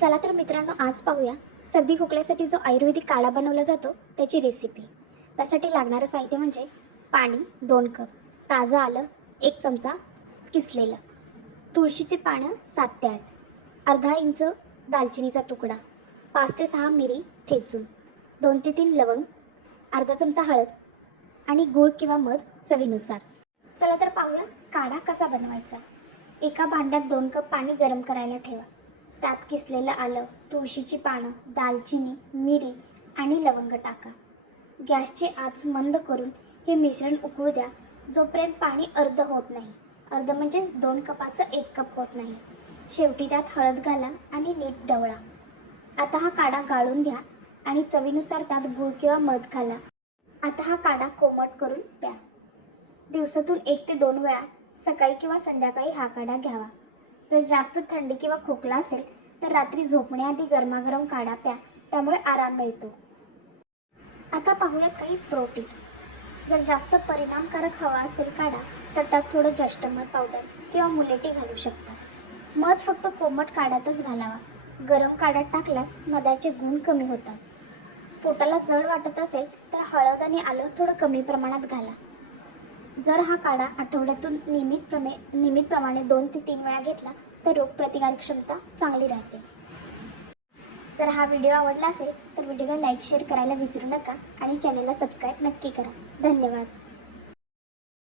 चला तर मित्रांनो, आज पाहूया सर्दी खोकल्यासाठी जो आयुर्वेदिक काढा बनवला जातो त्याची रेसिपी। त्यासाठी लागणारं साहित्य म्हणजे पाणी 2 कप, ताजं आलं 1 चमचा किसलेलं, तुळशीची पानं 7 ते 8, अर्धा इंच दालचिनीचा तुकडा, 5 ते 6 मिरी ठेचून, 2 ते 3 लवंग, अर्धा चमचा हळद आणि गूळ किंवा मध चवीनुसार। चला तर पाहूया काढा कसा बनवायचा। एका भांड्यात 2 कप पाणी गरम करायला ठेवा। त्यात किसलेलं आलं, तुळशीची पानं, दालचिनी, मिरी आणि लवंग टाका। गॅसची आच मंद करून हे मिश्रण उकळू द्या, जोपर्यंत पाणी अर्ध होत नाही। अर्ध म्हणजे 2 कपाचं 1 कप होत नाही। शेवटी त्यात हळद घाला आणि नीट ढवळा। आता हा काढा गाळून घ्या आणि चवीनुसार त्यात गूळ किंवा मध घाला। आता हा काढा कोमट करून प्या। दिवसातून 1 ते 2 वेळा सकाळी किंवा संध्याकाळी हा काढा घ्यावा। जर जास्त थंडी किंवा खोकला असेल तर रात्री झोपण्याआधी गरमागरम काढा प्या, त्यामुळे आराम मिळतो। आता पाहूयात काही प्रो टिप्स। जर जास्त परिणामकारक हवा असेल काढा तर त्यात थोडं जष्टमध पावडर किंवा मुलेटी घालू शकता। मध फक्त कोमट काढ्यातच घालावा, गरम काढ्यात टाकल्यास मधाचे गुण कमी होतात। पोटाला जड वाटत असेल तर हळद आणि आलं थोडं कमी प्रमाणात घाला। जर हा काढा आठवड्यातून नियमित प्रमाणे 2 ते 3 वेळा घेतला तर रोगप्रतिकारक क्षमता चांगली राहते। जर हा व्हिडिओ आवडला असेल तर व्हिडिओला लाईक शेअर करायला विसरू नका आणि चॅनलला सबस्क्राईब नक्की करा। धन्यवाद।